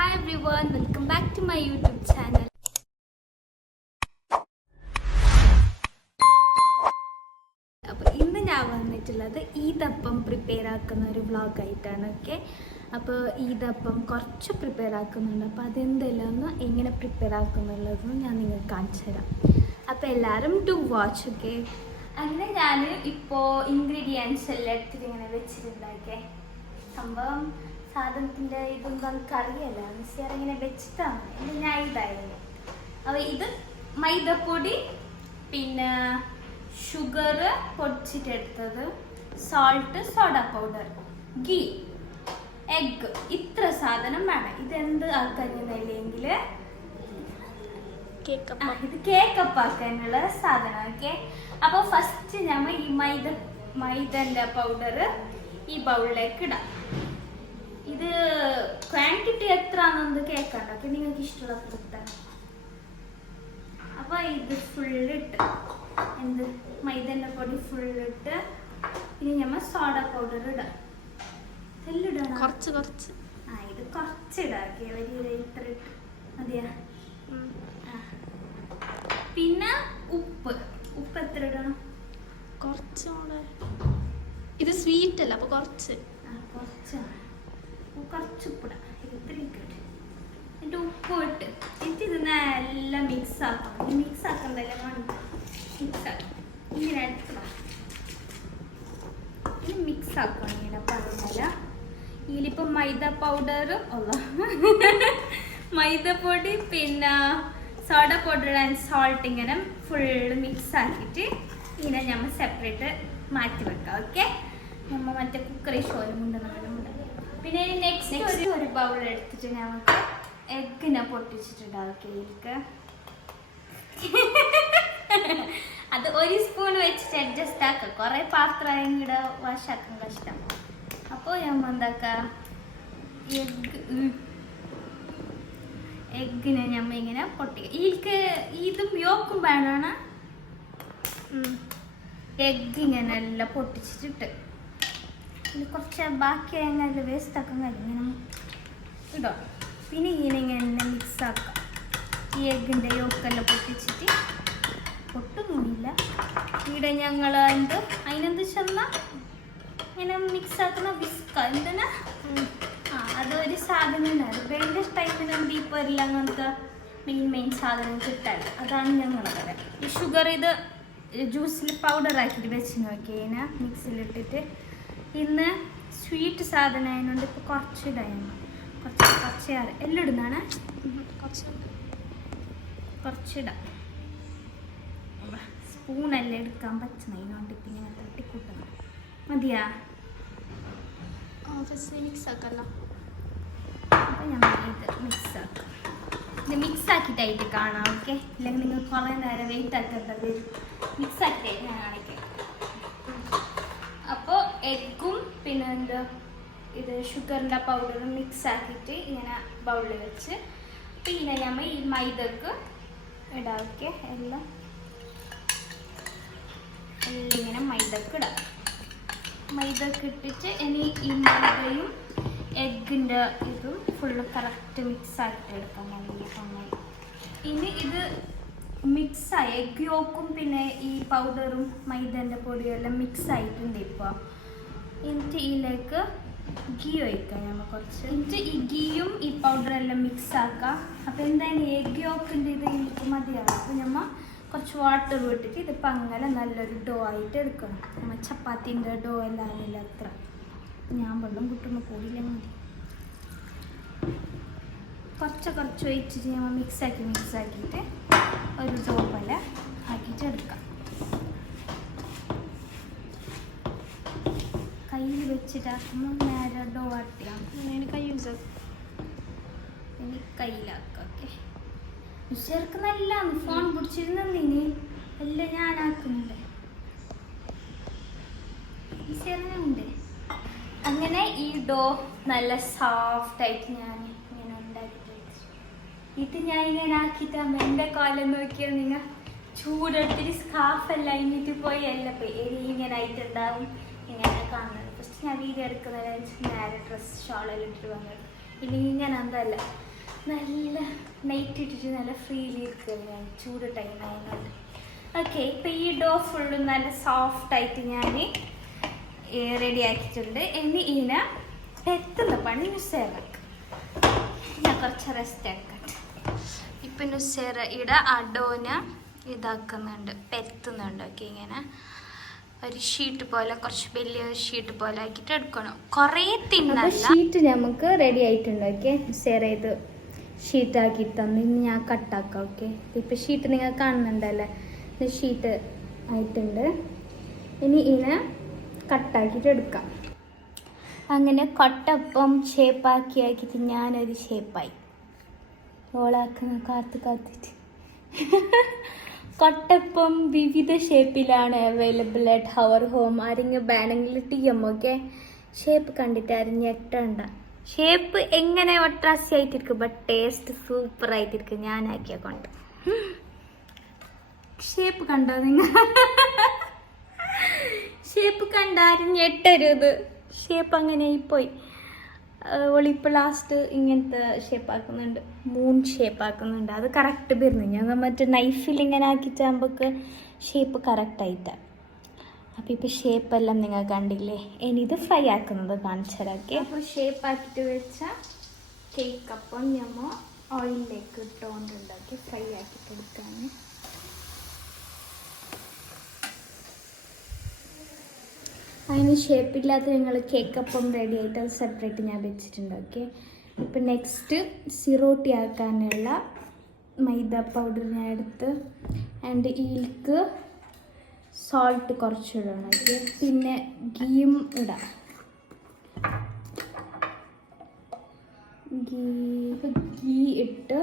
Hi everyone, welcome back to my YouTube channel. അപ്പോൾ ഇന്ന് ഞാൻ വന്നിട്ടുള്ളത് ഈദപ്പം പ്രിപ്പയർ ആക്കുന്ന ഒരു വ്ളോഗായിട്ടാണ്. ഓക്കെ, അപ്പോൾ ഈദപ്പം കുറച്ച് പ്രിപ്പയർ ആക്കുന്നുണ്ട്. അപ്പോൾ അതെന്തെല്ലാമെന്ന് എങ്ങനെ പ്രിപ്പയർ ആക്കുന്നുള്ളതെന്ന് ഞാൻ നിങ്ങൾക്ക് കാണിച്ചു തരാം. അപ്പോൾ എല്ലാവരും ടു വാച്ച്. ഓക്കെ, അങ്ങനെ ഞാൻ ഇപ്പോൾ ഇൻഗ്രീഡിയൻസ് എല്ലാം എടുത്തിട്ട് ഇങ്ങനെ വെച്ചിട്ടുണ്ടാക്കേ. സംഭവം സാധനത്തിൻ്റെ ഇതൊന്നും നമുക്ക് അറിയില്ല, മിസ്സാർ ഇങ്ങനെ വെച്ചിട്ടാണ് ഇത് ഞാൻ ഇതായിരുന്നു. അപ്പോൾ ഇത് മൈദപ്പൊടി, പിന്നെ ഷുഗർ പൊടിച്ചിട്ടെടുത്തത്, salt, soda powder, ghee, egg, ഇത്ര സാധനം വേണം. ഇതെന്ത് ആക്കാനില്ലെങ്കിൽ ഇത് കേക്കപ്പ് ആക്കാനുള്ള സാധനം. ഓക്കെ, അപ്പോൾ ഫസ്റ്റ് നമ്മൾ ഈ മൈദൻ്റെ പൗഡർ ഈ ബൗളിലേക്ക് ഇടാം. ഇത് ക്വാണ്ടിറ്റി എത്ര ആണെന്ന് കേൾക്കണ്ട. ഓക്കെ, നിങ്ങൾക്ക് ഇഷ്ടമുള്ള കൊടുത്താൽ. അപ്പോൾ ഇത് ഫുള്ളിട്ട് എന്ത് മൈദൻ്റെ പൊടി ഫുള്ളിട്ട് ഇനി നമ്മൾ സോഡ പൗഡർ ഇടാം. എല്ലിടണം കുറച്ച് കുറച്ച്. ഇത് കുറച്ച് ഇടാക്കിയ വലിയ ഇത്ര ഇട്ട് മതിയാ. പിന്നെ ഉപ്പ് എത്ര ഇടണം? കുറച്ചുകൂടെ. ഇത് സ്വീറ്റ് അല്ല, അപ്പോൾ കുറച്ച് കുറച്ച് ഉപ്പിടാം. ഇത് ഇത്രയും ഇട്ട് എന്നിട്ട് ഉപ്പ് ഇട്ട് എന്നിട്ട് ഇത് നല്ല മിക്സ് ആക്കണം. ഈ മിക്സ് ആക്കുന്നതെല്ലാം വേണം. മിക്സ് ആക്കണം ഇങ്ങനെ എടുക്കണം. ഇനി മിക്സ് ആക്കണം ഇങ്ങനെ പറഞ്ഞല്ല. ഇതിലിപ്പോൾ മൈദ പൗഡറും മൈദപ്പൊടി പിന്നെ സോഡ പൗഡർ ആൻഡ് സോൾട്ട് ഇങ്ങനെ ഫുള്ള് മിക്സ് ആക്കിയിട്ട് ഇങ്ങനെ നമ്മൾ സെപ്പറേറ്റ് മാറ്റി വെക്കാം. ഓക്കെ, നമ്മൾ മറ്റേ കുക്കറി ഷോയിലുണ്ട് നമ്മളുണ്ട്. പിന്നെ നെക്സ്റ്റ് ഒരു ബൗൾ എടുത്തിട്ട് നമുക്ക് എഗ്ഗിനെ പൊട്ടിച്ചിട്ടുണ്ടാവും. കേക്ക് അത് ഒരു സ്പൂൺ വെച്ചിട്ട് അഡ്ജസ്റ്റ് ആക്കാം. കുറേ പാത്രം ഇങ്ങടെ വാഷാക്കാൻ കഷ്ടം. അപ്പോൾ നമ്മൾ എന്താക്കാം, എഗ്ഗിനെ നമ്മൾ ഇങ്ങനെ പൊട്ടിക്കുക. ഇതിക്ക് ഇതും യോക്കും വേണമാണ്. എഗ്ഗ് ഇങ്ങനെ എല്ലാം പൊട്ടിച്ചിട്ടിട്ട് ഇത് കുറച്ച് ബാക്കിയായ വേസ്റ്റ് ആക്കാൻ കഴിയും. ഇങ്ങനെ ഇടാം. പിന്നെ ഇങ്ങനെ മിക്സ് ആക്കാം. ഈ എഗ്ഗിൻ്റെ യോക്കെല്ലാം പൊട്ടിച്ചിട്ട് പൊട്ടുന്നില്ല. ഇവിടെ ഞങ്ങൾ അതിനെന്ത് ചെന്നാൽ ഇങ്ങനെ മിക്സ് ആക്കുന്ന വിസ്ക എന്തിനാ അതൊരു സാധനം ഉണ്ടായിരുന്നു. വേണ്ട ടൈമിന് നമുക്ക് ഇപ്പോൾ എല്ലാം അങ്ങനത്തെ മെയിൻ സാധനം കിട്ടാൻ. അതാണ് ഞങ്ങൾ പറയാം. ഈ ഷുഗർ ഇത് ജ്യൂസിൽ പൗഡർ ആക്കിയിട്ട് വെച്ച് നോക്കിയതിനാ മിക്സിയിലിട്ടിട്ട്. ഇന്ന് സ്വീറ്റ് സാധനം അതിനോണ്ട് ഇപ്പോൾ കുറച്ചിടായിരുന്നു. കുറച്ച് എല്ലാം ഇടുന്നതാണ്. കുറച്ചിടാം. സ്പൂണെല്ലാം എടുക്കാൻ പറ്റുന്ന അതിനോണ്ട് ഇപ്പം ഇങ്ങനെ തട്ടിക്കൂട്ടണം. മതിയാ? മിക്സ് ആക്കല്ലോ. അപ്പോൾ നമ്മൾ ഇത് മിക്സ് ആക്കാം. ഇത് മിക്സ് ആക്കിയിട്ടായിട്ട് കാണാം. ഓക്കെ, ഇല്ലെങ്കിൽ നിങ്ങൾ കുറേ നേരം വെയിറ്റ് ആക്കേണ്ടത് വരും. മിക്സ് ആക്കിയിട്ടായിട്ട് ഞാൻ കാണിക്കാം. അപ്പോൾ എഗ്ഗും പിന്നെ ഇത് ഷുഗറിൻ്റെ പൗഡറും മിക്സ് ആക്കിയിട്ട് ഇങ്ങനെ ബൗളിൽ വെച്ച് പിന്നെ നമ്മൾ ഈ മൈദക്ക് ഇടാം. ഓക്കെ, എല്ലാം ഇങ്ങനെ മൈദക്ക് ഇടാം. മൈദക്ക് ഇട്ടിട്ട് ഇനി ഈ മൈദയും എഗ്ഗിൻ്റെ ഇതും ഫുള്ള് കറക്റ്റ് മിക്സ് ആക്കിയിട്ട് എടുക്കാൻ നന്നായി. ഇനി ഇത് മിക്സായി എഗ് യോക്കും പിന്നെ ഈ പൗഡറും മൈദൻ്റെ പൊടിയും എല്ലാം മിക്സ് ആയിട്ടുണ്ട്. ഇപ്പോൾ എന്നിട്ട് ഇതിലേക്ക് ഗീ ഒഴിക്കാം നമ്മൾ കുറച്ച്. എന്നിട്ട് ഈ ഗീയും ഈ പൗഡറെല്ലാം മിക്സ് ആക്കാം. അപ്പോൾ എന്തായാലും എഗ് യോക്കിൻ്റെ ഇത് എനിക്ക് മതിയാവും. അപ്പോൾ നമ്മൾ കുറച്ച് വാട്ടർ വിട്ടിട്ട് ഇതിപ്പോൾ അങ്ങനെ നല്ലൊരു ഡോ ആയിട്ട് എടുക്കണം. നമ്മൾ ചപ്പാത്തിൻ്റെ ഡോ എല്ലാം ആവില്ല അത്ര. ഞാൻ വെള്ളം കിട്ടുമ്പോൾ കൂടിയില്ല മതി. കുറച്ച് ഒഴിച്ചിട്ട് നമ്മൾ മിക്സ് ആക്കിയിട്ട് ഒരു ഡോ പോലെ ആക്കിയിട്ട് എടുക്കാം. കയ്യിൽ വെച്ചിട്ടാക്കുമ്പോൾ നേരെ ഡോ ആട്ടിയാണ്. കൈ യൂസ് ആക്കും. ഇനി കയ്യിലാക്കാം. ഓക്കെ, മിസ്സർക്ക് നല്ലതാണ്. ഫോൺ പിടിച്ചിരുന്നിനി എല്ലാം ഞാനാക്കുന്നുണ്ട്. മിസ്സറിനുണ്ട്. അങ്ങനെ ഈ ഡോ നല്ല സോഫ്റ്റായിട്ട് ഞാൻ ഇങ്ങനെ ഉണ്ടാക്കിയിട്ട് ഇത് ഞാൻ ഇങ്ങനെ ആക്കിയിട്ടാകുമ്പോൾ എൻ്റെ കാലം നോക്കിയാൽ നിങ്ങൾ ചൂടെടുത്തിട്ട് സ്കാർഫെല്ലാം അഴിഞ്ഞിട്ട് പോയി എല്ലാം പോയി ഇങ്ങനെ ആയിട്ടുണ്ടാവും. ഇങ്ങനെ കാണുന്നത് ഫസ്റ്റ് ഞാൻ വീഡിയോ എടുക്കുന്നത് നേരെ ഡ്രസ്സ് ഷോളെല്ലാം ഇട്ടിട്ട് വന്നത്. ഇല്ലെങ്കിൽ ഞാൻ എന്തല്ല നല്ല നൈറ്റ് ഇട്ടിട്ട് നല്ല ഫ്രീലി ഇരിക്കുകയാണ് ഞാൻ ചൂട് ടൈം ആയതുകൊണ്ട്. ഓക്കെ, ഇപ്പം ഈ ഡോ ഫുള്ളും നല്ല സോഫ്റ്റായിട്ട് ഞാൻ റെഡി ആക്കിയിട്ടുണ്ട്. ഇനി ഇതിനെ എത്തുന്ന പണി നുസേറാക്കാം. ഞാൻ കുറച്ച് റെസ്റ്റ് ആക്കട്ടെ. ഇപ്പം നുസേറ ഇവിടെ ആ ഡോനെ ഇതാക്കുന്നുണ്ട്, പെത്തുന്നുണ്ട്. ഓക്കെ, ഇങ്ങനെ ഒരു ഷീറ്റ് പോലെ, കുറച്ച് വലിയ ഷീറ്റ് പോലെ ആക്കിയിട്ട് എടുക്കണം. കുറേ തിന്നല്ല. ഷീറ്റ് നമുക്ക് റെഡി ആയിട്ടുണ്ട്. ഓക്കെ, നുസേറ ഇത് ഷീറ്റ് ആക്കി തന്നു. ഇനി ഞാൻ കട്ടാക്കാം. ഓക്കെ, ഇപ്പം ഷീറ്റ് നിങ്ങൾ കാണുന്നുണ്ടല്ലേ, ഇത് ഷീറ്റ് ആയിട്ടുണ്ട്. ഇനി ഇതിനെ കട്ടാക്കിയിട്ട് എടുക്കാം. അങ്ങനെ കട്ടപ്പം ഷേപ്പാക്കി ആക്കിയിട്ട് ഞാനൊരു ഷേപ്പായി ഓളാക്കുന്ന കാത്തിട്ട്. കൊട്ടപ്പം വിവിധ ഷേപ്പിലാണ് അവൈലബിൾ അറ്റ് അവർ ഹോം. ആരെങ്കിലും വേണമെങ്കിൽ ടിയം. ഓക്കെ, ഷേപ്പ് കണ്ടിട്ട് ആരും ഞെട്ടണ്ട. ഷേപ്പ് എങ്ങനെ ഒട്രാസി ആയിട്ടിരിക്കും, ബട്ട് ടേസ്റ്റ് സൂപ്പർ ആയിട്ടിരിക്കും. ഞാനാക്കിയ കൊണ്ട് ഷേപ്പ് കണ്ടോ നിങ്ങൾ? ഷേപ്പ് കണ്ടാരും ഞെട്ടരുത്. ഷേപ്പ് അങ്ങനെ ആയിപ്പോയി. ഒളിപ്പോൾ ലാസ്റ്റ് ഇങ്ങനത്തെ ഷേപ്പ് ആക്കുന്നുണ്ട്, മൂൺ ഷേപ്പ് ആക്കുന്നുണ്ട്. അത് കറക്റ്റ് വരുന്നു. ഞങ്ങൾ മറ്റേ നൈഫിൽ ഇങ്ങനെ ആക്കിച്ചാകുമ്പോൾക്ക് ഷേപ്പ് കറക്റ്റായിട്ടാണ്. അപ്പോൾ ഇപ്പോൾ ഷേപ്പെല്ലാം നിങ്ങൾ കണ്ടില്ലേ. ഇനി ഇത് ഫ്രൈ ആക്കുന്നത് കാണിച്ചരാക്കി. അപ്പോൾ ഷേപ്പ് ആക്കിയിട്ട് വെച്ച കേക്ക് അപ്പം നമ്മൾ ഓയിലിലേക്ക് ഇട്ടുകൊണ്ടുണ്ടാക്കി ഫ്രൈ ആക്കിയിട്ട് എടുക്കാണ്. അതിന് ഷേപ്പില്ലാത്ത ഞങ്ങൾ കേക്കപ്പം റെഡി ആയിട്ട് അത് സെപ്പറേറ്റ് ഞാൻ വെച്ചിട്ടുണ്ട്. ഓക്കെ, ഇപ്പം നെക്സ്റ്റ് സിറോട്ടി ആക്കാനുള്ള മൈദ പൗഡർ ഞാൻ എടുത്ത് ആൻഡ് ഇതിലേക്ക് സോൾട്ട് കുറച്ചിടണം. ഓക്കെ, പിന്നെ ഗീയും ഇടാം. ഗീ ഇട്ട്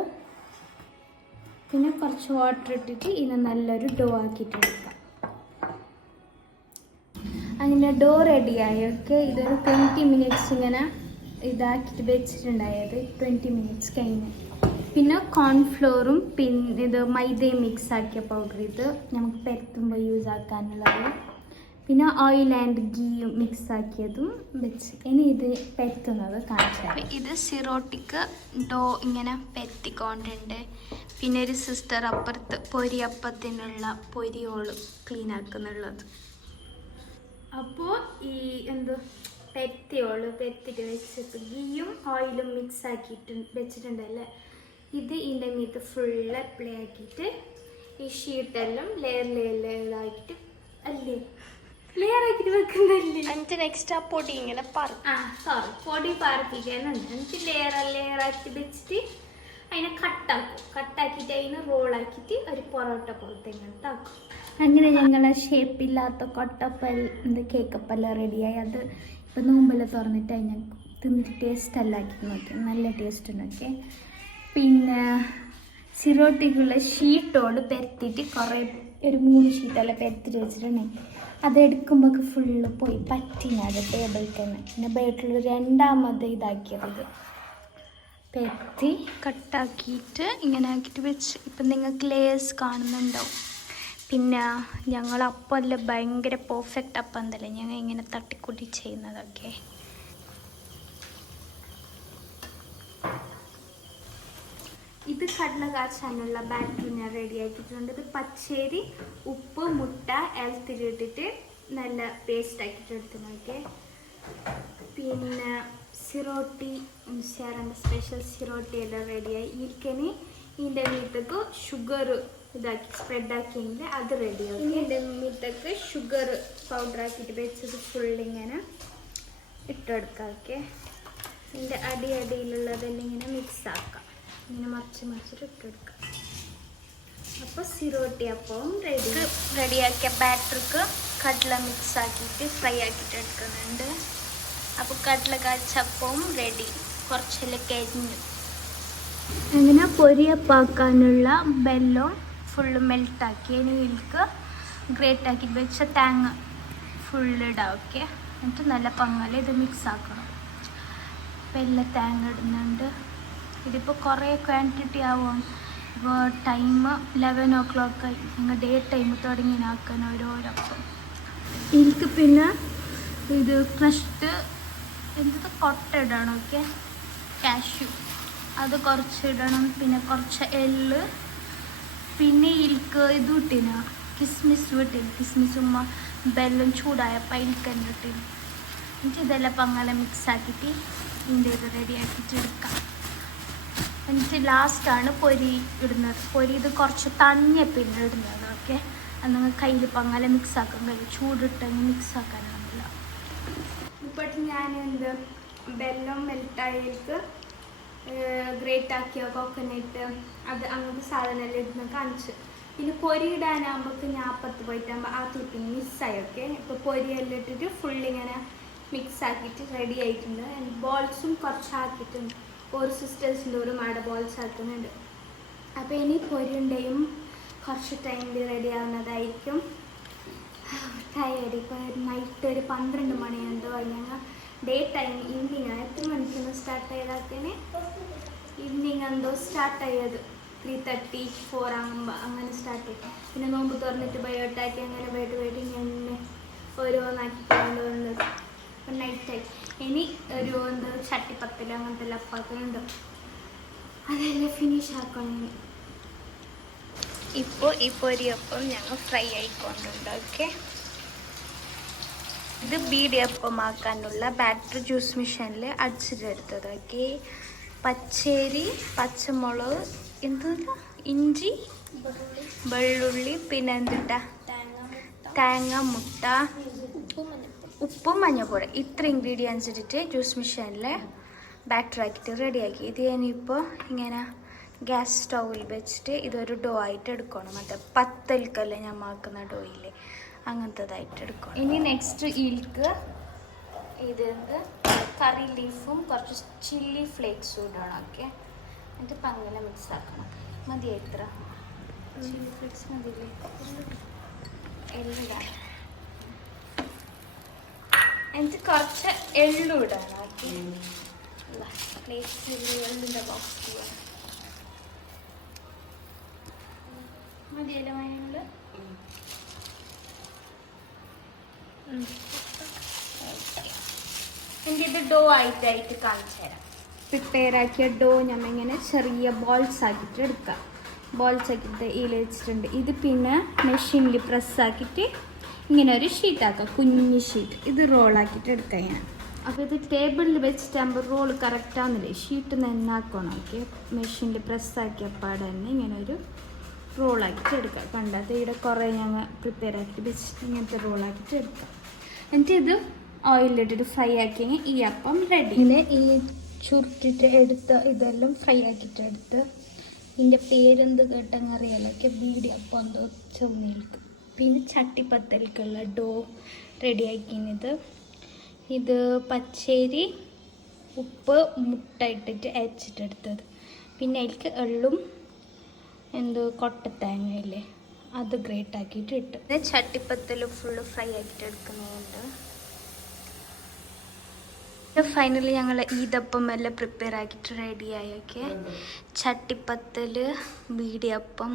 പിന്നെ കുറച്ച് വാട്ടർ ഇട്ടിട്ട് ഇതിനെ നല്ലൊരു ഡോ ആക്കിയിട്ട് എടുക്കാം. അങ്ങനെ ഡോ റെഡിയായി. ഓക്കെ, ഇതൊരു 20 മിനിറ്റ്സ് ഇങ്ങനെ ഇതാക്കിയിട്ട് വെച്ചിട്ടുണ്ടായത്. 20 മിനിറ്റ്സ് കഴിഞ്ഞ് പിന്നെ കോൺഫ്ലോറും പിന്നെ ഇത് മൈദയും മിക്സ് ആക്കിയ പൗഡർ, ഇത് നമുക്ക് പരത്തുമ്പോൾ യൂസ് ആക്കാനുള്ളത്. പിന്നെ ഓയിൽ ആൻഡ് ഗീയും മിക്സ് ആക്കിയതും വെച്ച് ഇനി ഇത് പരത്തുന്നത് കാണിച്ചാൽ. ഇത് സിറോട്ടിക്ക് ഡോ ഇങ്ങനെ പരത്തിക്കൊണ്ടുണ്ട്. പിന്നെ ഒരു സിസ്റ്റർ അപ്പുറത്ത് പൊരിയപ്പത്തിനുള്ള പൊരിയോള് ക്ലീൻ ആക്കുന്നുള്ളത്. അപ്പോൾ ഈ പെരത്തിയിട്ട് വെച്ചിട്ട് ഗീയും ഓയിലും മിക്സ് ആക്കിയിട്ട് വെച്ചിട്ടുണ്ടല്ലേ, ഇത് ഇതിൻ്റെ മീത്ത് ഫുള്ള് അപ്ലൈ ആക്കിയിട്ട് ഈ ഷീട്ടെല്ലാം ലെയർ ആക്കിയിട്ട് വെക്കുന്നല്ലേ. എന്നിട്ട് നെക്സ്റ്റ് ആ പൊടി ഇങ്ങനെ പൊടി പാർപ്പിക്കാനുണ്ട്. എന്നിട്ട് ലെയർ ആക്കി വെച്ചിട്ട് അതിനെ കട്ടാക്കിയിട്ട് അതിനെ റോളാക്കിയിട്ട് ഒരു പൊറോട്ട പോലത്തെ ഇങ്ങനത്തെ ആക്കും. അങ്ങനെ ഞങ്ങളെ ഷേപ്പില്ലാത്ത കൊട്ടപ്പം കേക്കപ്പെല്ലാം റെഡിയായി. അത് ഇപ്പം നോമ്പെല്ലാം തുറന്നിട്ട് അതിനെ തിന്നിട്ട് ടേസ്റ്റ് എല്ലാം ആക്കി നോക്കി, നല്ല ടേസ്റ്റ് ഉണ്ടാക്കി. പിന്നെ സിറോട്ടിക്കുള്ള ഷീറ്റോട് പരത്തിയിട്ട് കുറേ ഒരു 3 ഷീറ്റെല്ലാം പരത്തിട്ട് വെച്ചിട്ടുണ്ടെങ്കിൽ അതെടുക്കുമ്പോൾ ഫുള്ള് പോയി പറ്റിനത് ടേബിളിൽ തന്നെ. പിന്നെ ബേട്ടിൽ രണ്ടാമത് ഇതാക്കിയത് പരത്തി കട്ടാക്കിയിട്ട് ഇങ്ങനെ ആക്കിയിട്ട് വെച്ച്. ഇപ്പം നിങ്ങൾക്ക് ലേയേഴ്സ് കാണുന്നുണ്ടാവും. പിന്നെ ഞങ്ങൾ അപ്പമെല്ലാം ഭയങ്കര പെർഫെക്റ്റ് അപ്പം എന്തല്ലേ ഞങ്ങൾ ഇങ്ങനെ തട്ടിക്കൂട്ടി ചെയ്യുന്നതൊക്കെ. ഇത് കടല കാച്ചാനുള്ള ബാറ്റർ ഞാൻ റെഡി ആക്കിയിട്ടുണ്ട്. ഇത് പച്ചരി, ഉപ്പ്, മുട്ട ഇട്ടിട്ട് നല്ല പേസ്റ്റ് ആക്കിയിട്ട് എടുത്ത് നോക്കിയേ. പിന്നെ സിറോട്ടി ഷെയറിൻ്റെ സ്പെഷ്യൽ സിറോട്ടി എല്ലാം റെഡിയായി. ഇരിക്കനി ഇതിൻ്റെ വീട്ടിലേക്ക് ഷുഗർ ഇതാക്കി സ്പ്രെഡാക്കിയെങ്കിൽ അത് റെഡിയാവും. ഇനി ഇതിൻ്റെ വീട്ടിലേക്ക് ഷുഗർ പൗഡർ ആക്കിയിട്ട് വെച്ചത് ഫുള്ളിങ്ങനെ ഇട്ടെടുക്കാം. ഓക്കെ, ഇതിൻ്റെ അടിയിലുള്ളതെല്ലാം ഇങ്ങനെ മിക്സ് ആക്കാം. ഇങ്ങനെ മറിച്ചിട്ട് ഇട്ടെടുക്കാം. അപ്പോൾ സിറോട്ടി അപ്പം റെഡിയാക്കിയ ബാറ്റർക്ക് കടല മിക്സ് ആക്കിയിട്ട് ഫ്രൈ ആക്കിയിട്ട് എടുക്കുന്നുണ്ട്. അപ്പോൾ കടല കാച്ചപ്പവും റെഡി. കുറച്ചെല്ലാം കരിഞ്ഞു. അങ്ങനെ പൊരിയപ്പാക്കാനുള്ള വെള്ളം ഫുള്ള് മെൽട്ടാക്കി ഇതിലേക്ക് ഗ്രേറ്റ് ആക്കി വെച്ച തേങ്ങ ഫുള്ളിടാം. ഓക്കെ, എന്നിട്ട് നല്ല പങ്ങൽ ഇത് മിക്സ് ആക്കണം. അപ്പോൾ എല്ലാം തേങ്ങ ഇടുന്നുണ്ട്. ഇതിപ്പോൾ കുറേ ക്വാണ്ടിറ്റി ആവും. ഇപ്പോൾ ടൈം 11 o'clock ആയി. ഞങ്ങൾ ഡേ ടൈം തുടങ്ങിയാക്കാൻ ഓരോരപ്പം. എനിക്ക് പിന്നെ ഇത് ക്രഷ്ഡ് കൊട്ട ഇടണം. ഓക്കെ, കാഷ്യൂ അത് കുറച്ച് ഇടണം. പിന്നെ കുറച്ച് എള്ള്, പിന്നെ ഇതിൽക്ക് ഇത് ഇട്ടിന കിസ്മിസ് ഇട്ടിന്. കിസ്മിസ് ഉമ്മ ബെല്ലം ചൂടായപ്പോൾ അതിൽക്ക് തന്നെ ഇട്ടിന്. എന്നിട്ട് ഇതെല്ലാം പങ്ങനെ മിക്സാക്കിയിട്ട് ഇതിൻ്റെ ഇത് റെഡിയാക്കിയിട്ട് എടുക്കാം. എന്നിട്ട് ലാസ്റ്റാണ് പൊരി ഇടുന്നത്. പൊരി ഇത് കുറച്ച് തണിഞ്ഞ പിന്നെ ഇടുന്നത്. ഓക്കെ, അത് നിങ്ങൾ കയ്യിൽ പങ്ങനെ മിക്സാക്കാൻ കഴിയും. ചൂടിട്ടെങ്കിൽ മിക്സാക്കാനാവില്ല. ഇപ്പോൾ ഞാൻ എന്ത് ബെല്ലം മെൽട്ടായതിലേക്ക് ഗ്രേറ്റ് ആക്കിയ കോക്കനട്ട് അത് അങ്ങനത്തെ സാധനമെല്ലാം ഇടുന്ന കാണിച്ച്. പിന്നെ പൊരി ഇടാനാകുമ്പോൾ ഞാൻ അപ്പുറത്ത് പോയിട്ടാകുമ്പോൾ ആ ക്ലിപ്പിങ് മിസ്സായി. ഓക്കെ, ഇപ്പോൾ പൊരിയെല്ലാം ഇട്ടിട്ട് ഫുള്ളിങ്ങനെ മിക്സ് ആക്കിയിട്ട് റെഡി ആയിട്ടുണ്ട്. ബോൾസും കുറച്ച് ആക്കിയിട്ടുണ്ട്. ഒരു സിസ്റ്റേഴ്സിൻ്റെ ഒരു മാട ബോൾസ് ആക്കുന്നുണ്ട്. അപ്പോൾ ഇനി പൊരിയുണ്ടെയും കുറച്ച് ടൈമിൽ റെഡി ആവുന്നതായിരിക്കും. ടയേർഡ്. ഇപ്പോൾ നൈറ്റ് ഒരു 12 മണിയുണ്ടോ ഞങ്ങൾ ഡേ ടൈം ഈവനിങ് ആണ്. എത്ര മണിക്കാണ് സ്റ്റാർട്ട് ചെയ്താൽ ഈവനിങ് എന്തോ സ്റ്റാർട്ട് ആയത് 3:30, 4 ആകുമ്പോൾ അങ്ങനെ സ്റ്റാർട്ട് ചെയ്യും. പിന്നെ നോമ്പ് തുറന്നിട്ട് ബയോട്ടാക്കി അങ്ങനെ പോയിട്ട് ഇങ്ങനെ ഓരോന്നാക്കി കൊണ്ടുവന്നത്. അപ്പം നൈറ്റായി. ഇനി ഒരു എന്ത് ചട്ടിപ്പത്തിൽ അങ്ങനത്തെ എല്ലാം അപ്പാക്കുന്നുണ്ട്. അതെല്ലാം ഫിനിഷ് ആക്കണം. ഇപ്പോൾ ഈ പൊരിയപ്പം ഞങ്ങൾ ഫ്രൈ ആയിക്കൊണ്ടുണ്ട്. ഓക്കെ, ഇത് ബീഡിയപ്പം ആക്കാനുള്ള ബാറ്റർ ജ്യൂസ് മെഷീനിൽ അടിച്ചിട്ടെടുത്തത്. ഓക്കെ, പച്ചരി, പച്ചമുളക്, എന്താ ഇഞ്ചി, വെള്ളുള്ളി, പിന്നെ എന്തിട്ടാ തേങ്ങ, മുട്ട, ഉപ്പും മഞ്ഞൾപ്പൊടി, ഇത്ര ഇൻഗ്രീഡിയൻസ് ഇട്ടിട്ട് ജ്യൂസ് മെഷീനിൽ ബാറ്റർ ആക്കിയിട്ട് റെഡിയാക്കി. ഇത് ഞാനിപ്പോൾ ഇങ്ങനെ ഗ്യാസ് സ്റ്റൗവിൽ വെച്ചിട്ട് ഇതൊരു ഡോ ആയിട്ട് എടുക്കണം. മറ്റേ പത്തൽക്കല്ലേ ഞാൻ ആക്കുന്ന ഡോയില്ലേ, അങ്ങനത്തതായിട്ട് എടുക്കണം. ഇനി നെക്സ്റ്റ് ഇതിൽക്ക് ഇത് കറി ലീഫും കുറച്ച് ചില്ലി ഫ്ലേക്സും ഇടണം. ഓക്കെ, എന്നിട്ട് പങ്ങനെ മിക്സ് ആക്കണം. മതി എത്ര ചില്ലി ഫ്ലേക്സ് മതിയില്ലേ? എള്ളിടാം. എന്നിട്ട് കുറച്ച് എള്ളും ഇടണം. ഓക്കെ, പ്ലേറ്റ്സിൽ എള്ളിൻ്റെ ബോക്സ് മതിയല്ലോ മയങ്ങള്. എൻ്റെ ഇത് ഡോ ആയിട്ട് കാണിച്ചു തരാം. പ്രിപ്പയർ ആക്കിയ ഡോ നമ്മൾ ഇങ്ങനെ ചെറിയ ബോൾസ് ആക്കിയിട്ട് എടുക്കാം. ബോൾസ് ആക്കിയിട്ട് ഇതിൽ വെച്ചിട്ടുണ്ട്. ഇത് പിന്നെ മെഷീനിൽ പ്രസ്സാക്കിയിട്ട് ഇങ്ങനെ ഒരു ഷീറ്റാക്കാം, കുഞ്ഞ് ഷീറ്റ്. ഇത് റോളാക്കിയിട്ട് എടുക്കാം ഞാൻ. അപ്പോൾ ഇത് ടേബിളിൽ വെച്ചിട്ടാകുമ്പോൾ റോൾ കറക്റ്റാകുന്നില്ലേ, ഷീറ്റ് നന്നാക്കണം. ഓക്കെ, മെഷീനിൽ പ്രസ്സാക്കിയ പാടെ തന്നെ ഇങ്ങനെ ഒരു റോളാക്കിയിട്ട് എടുക്കാം. പണ്ടത്തെ ഇവിടെ കുറേ ഞങ്ങൾ പ്രിപ്പയർ ആക്കിയിട്ട് വെച്ചിട്ട് ഇങ്ങനത്തെ റോളാക്കിയിട്ട് എടുക്കാം. എന്നിട്ട് ഇത് ഓയിലിട്ടിട്ട് ഫ്രൈ ആക്കിയെങ്കിൽ ഈ അപ്പം റെഡി. ഇങ്ങനെ ഈ ചുരുട്ടിട്ട് എടുത്ത് ഇതെല്ലാം ഫ്രൈ ആക്കിയിട്ട് എടുത്ത് ഇതിൻ്റെ പേരെന്ത് കേട്ടെങ്കിൽ അറിയാലോ. ഒക്കെ ബീഡി അപ്പം എന്തോ ചെറുനീൽക്ക്. പിന്നെ ചട്ടിപ്പത്തൽക്കുള്ള ഡോ റെഡിയാക്കിയത്. ഇത് പച്ചരി, ഉപ്പ്, മുട്ട ഇട്ടിട്ട് അരച്ചിട്ടെടുത്തത്. പിന്നെ അതിലേക്ക് എള്ളും എന്തോ കൊട്ടത്തേങ്ങയില്ലേ അത് ഗ്രേറ്റ് ആക്കിയിട്ട് ഇട്ട്. ചട്ടിപ്പത്തൽ ഫുള്ള് ഫ്രൈ ആക്കിയിട്ട് എടുക്കുന്നുണ്ട്. ഫൈനലി ഞങ്ങൾ ഈദപ്പം എല്ലാം പ്രിപ്പയർ ആക്കിയിട്ട് റെഡിയായൊക്കെ. ചട്ടിപ്പത്തൽ, ബീഡിയപ്പം,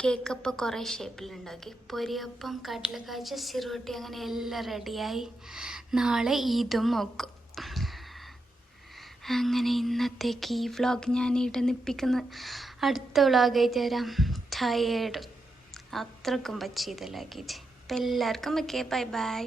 കേക്കപ്പം കുറേ ഷേപ്പിലുണ്ടാക്കി, പൊരിയപ്പം, കടലക്കാഴ്ച, സിറോട്ടി, അങ്ങനെ എല്ലാം റെഡിയായി. നാളെ ഈദും നോക്കും. അങ്ങനെ ഇന്നത്തേക്ക് ഈ വ്ളോഗ് ഞാൻ ഇവിടെ നിപ്പിക്കുന്ന. അടുത്ത വ്ളോഗായിട്ട് തരാം. ടയേർഡ് അത്രക്കും പറ്റിയതല്ലാക്കിയിട്ട്. അപ്പം എല്ലാവർക്കും ഓക്കെ, ബൈ ബൈ.